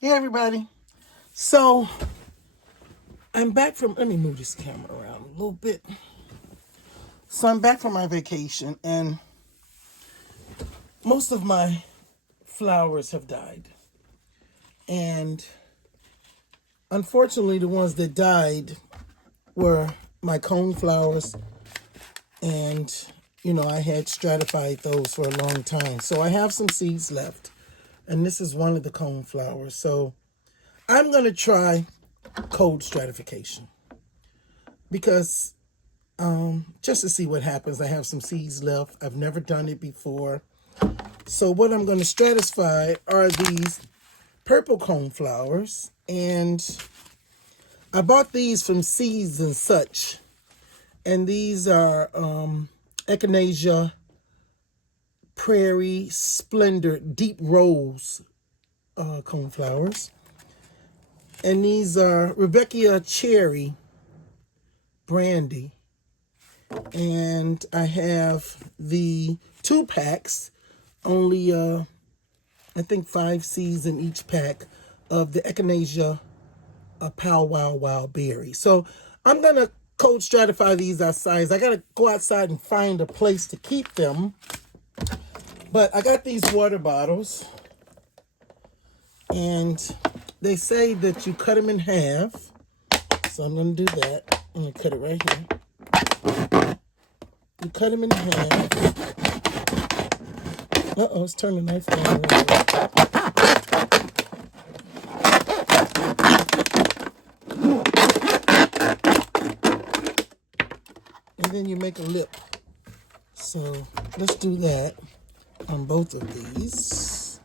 Hey everybody. So I'm back from let me move this camera around a little bit. So I'm back from my vacation and most of my flowers have died. And unfortunately the ones that died were my cone flowers and I had stratified those for a long time. So I have some seeds left. And this is one of the cone flowers. So I'm gonna try cold stratification because just to see what happens. I have some seeds left. I've never done it before. So what I'm going to stratify are these purple cone flowers. And I bought these from Seeds and Such. And these are Echinacea Prairie Splendor Deep Rose cone flowers. And these are Rebecca Cherry Brandy. And I have the 2 packs, only I think 5 seeds in each pack of the Echinacea Pow Wow Wow Berry. So I'm gonna cold stratify these outside. I gotta go outside and find a place to keep them. But I got these water bottles, and they say that you cut them in half. So I'm gonna do that. I'm gonna cut it right here. You cut them in half. Uh-oh, it's turning the knife down. And then you make a lip. So let's do that on both of these.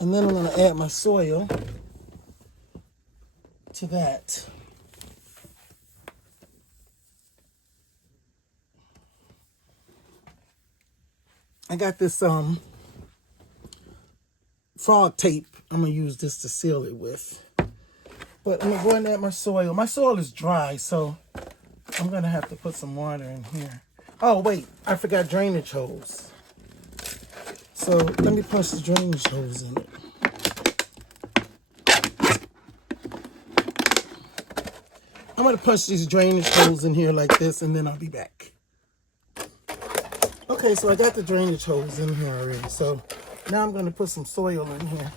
And then I'm going to add my soil to that. I got this frog tape. I'm going to use this to seal it with. But I'm going to go and add my soil. My soil is dry, so I'm going to have to put some water in here. Oh, wait. I forgot drainage hose. So let me punch the drainage hose in it. I'm going to punch these drainage holes in here like this, and then I'll be back. Okay, so I got the drainage hose in here already. So now I'm going to put some soil in here.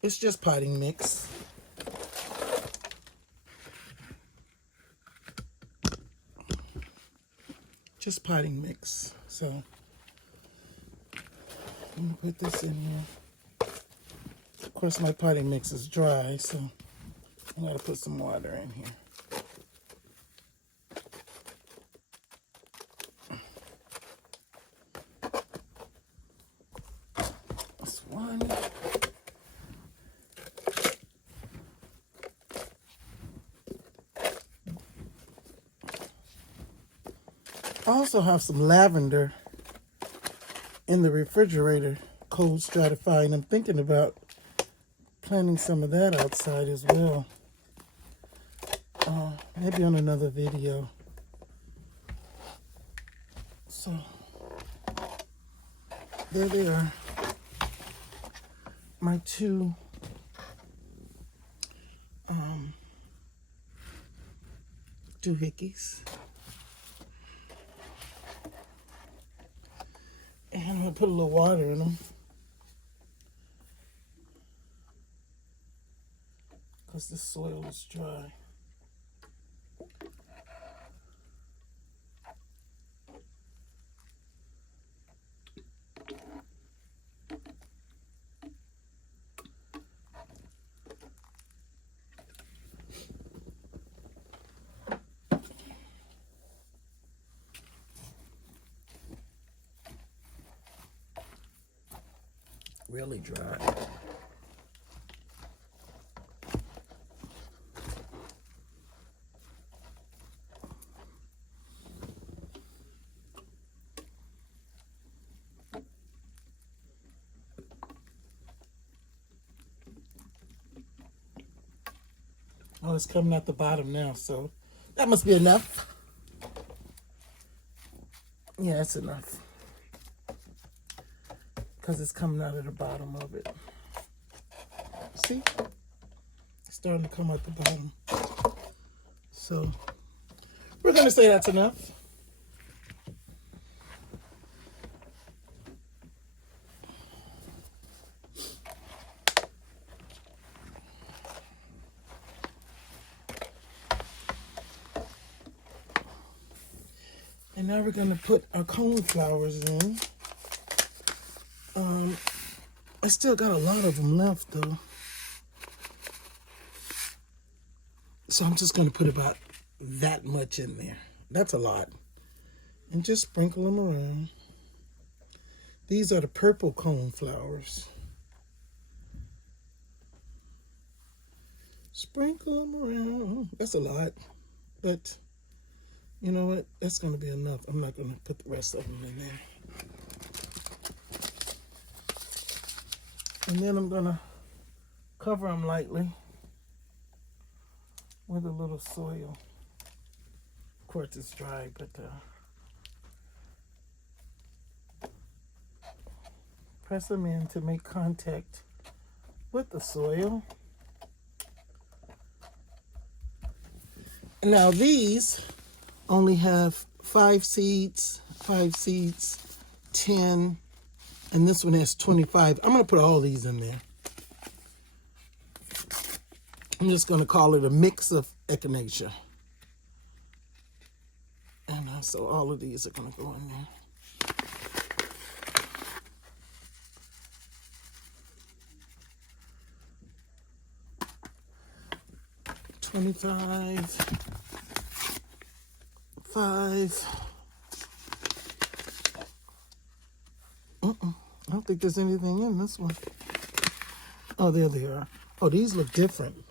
It's just potting mix. Just potting mix. So I'm going to put this in here. Of course, my potting mix is dry, so I got to put some water in here. This one. I also have some lavender in the refrigerator, cold stratified, and I'm thinking about planting some of that outside as well. Maybe on another video. So there they are. My two doohickeys. And I'm going to put a little water in them. Because the soil is dry. Really dry. Oh, it's coming out the bottom now, so that must be enough. Yeah, it's enough. Because it's coming out of the bottom of it. See? It's starting to come out the bottom. So, we're going to say that's enough. And now we're going to put our cone flowers in. I still got a lot of them left, though. So I'm just going to put about that much in there. That's a lot. And just sprinkle them around. These are the purple cone flowers. Sprinkle them around. That's a lot. But you know what? That's going to be enough. I'm not going to put the rest of them in there. And then I'm going to cover them lightly with a little soil. Of course, it's dry, but press them in to make contact with the soil. Now these only have 5 seeds, 10, and this one has 25. I'm going to put all these in there. I'm just going to call it a mix of Echinacea. And so all of these are going to go in there. $25, 5. I don't think there's anything in this one. Oh, there they are. Oh, these look different.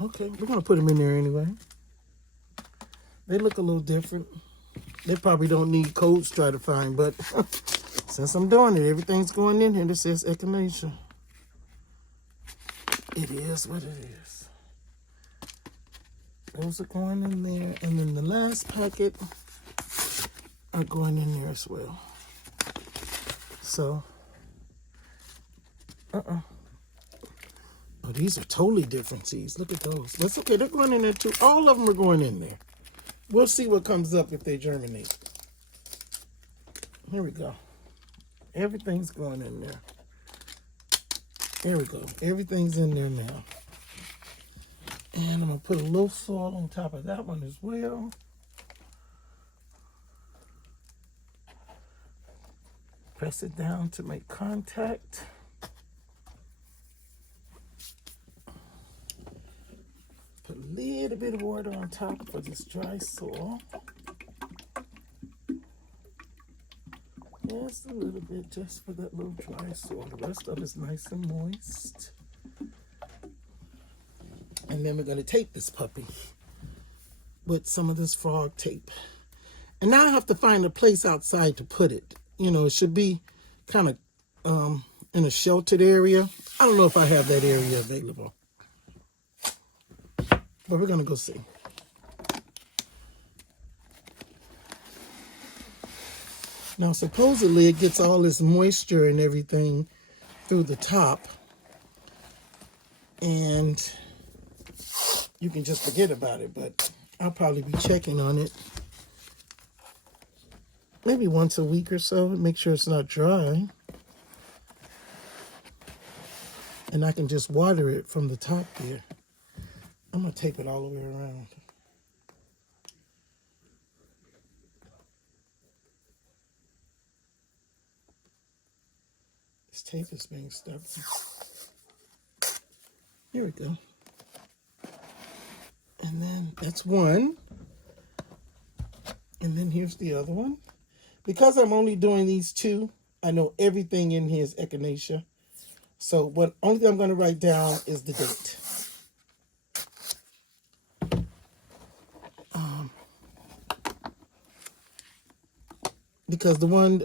Okay, we're going to put them in there anyway. They look a little different. They probably don't need code stratifying, but since I'm doing it, everything's going in here that says Echinacea. It is what it is. Those are going in there. And then the last packet are going in there as well. So, Oh, these are totally different seeds. Look at those. That's okay. They're going in there too. All of them are going in there. We'll see what comes up if they germinate. Here we go. Everything's going in there. There we go. Everything's in there now. And I'm going to put a little soil on top of that one as well. Press it down to make contact. Put a little bit of water on top for this dry soil. Just a little bit, just for that little dry soil. The rest of it's nice and moist. And then we're going to tape this puppy with some of this frog tape. And now I have to find a place outside to put it. You know, it should be kind of in a sheltered area. I don't know if I have that area available. But we're going to go see. Now, supposedly it gets all this moisture and everything through the top. And you can just forget about it. But I'll probably be checking on it maybe once a week or so. Make sure it's not dry. And I can just water it from the top there. I'm going to tape it all the way around. This tape is being stubborn. Here we go. And then that's one. And then here's the other one. Because I'm only doing these two, I know everything in here is Echinacea. So what only thing I'm going to write down is the date. Because the one,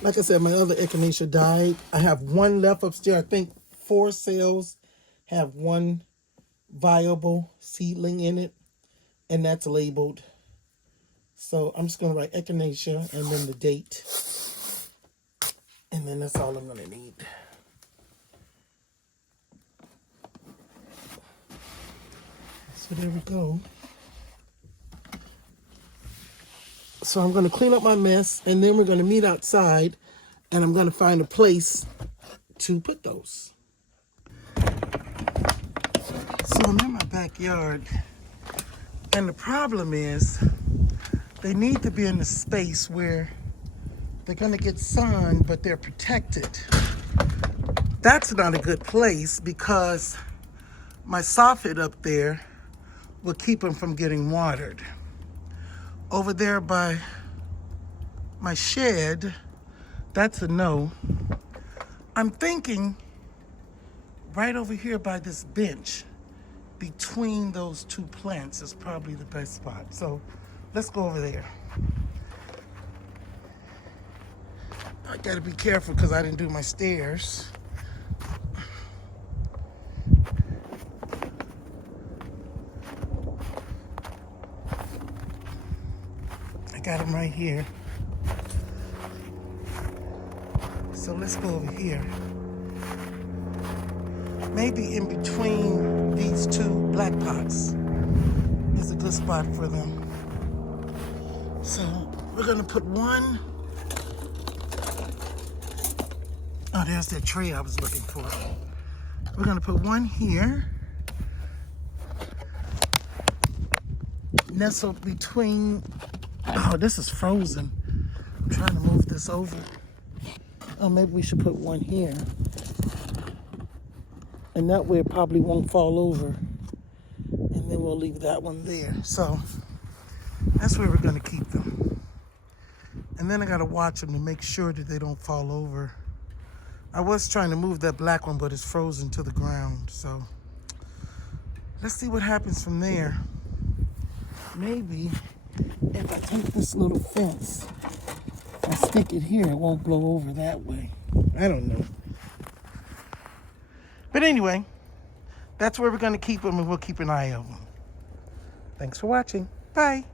like I said, my other Echinacea died. I have one left upstairs. I think 4 cells have one viable seedling in it, and that's labeled. So I'm just going to write Echinacea and then the date, and then that's all I'm going to need. So there we go. So I'm going to clean up my mess, and then we're going to meet outside, and I'm going to find a place to put those. So I'm in my backyard, and the problem is they need to be in a space where they're going to get sun, but they're protected. That's not a good place because my soffit up there will keep them from getting watered. Over there by my shed, that's a no. I'm thinking right over here by this bench, between those two plants is probably the best spot. So let's go over there. I gotta be careful because I didn't do my stairs. I got them right here. So let's go over here. Maybe in between these two black pots is a good spot for them. So we're gonna put one. Oh, there's that tray I was looking for. We're gonna put one here, nestled between. Oh, this is frozen. I'm trying to move this over. Oh, maybe we should put one here. And that way it probably won't fall over. And then we'll leave that one there. So that's where we're gonna keep them. And then I gotta watch them to make sure that they don't fall over. I was trying to move that black one, but it's frozen to the ground. So let's see what happens from there. Maybe if I take this little fence and stick it here, it won't blow over that way. I don't know. But anyway, that's where we're going to keep them, and we'll keep an eye on them. Thanks for watching. Bye.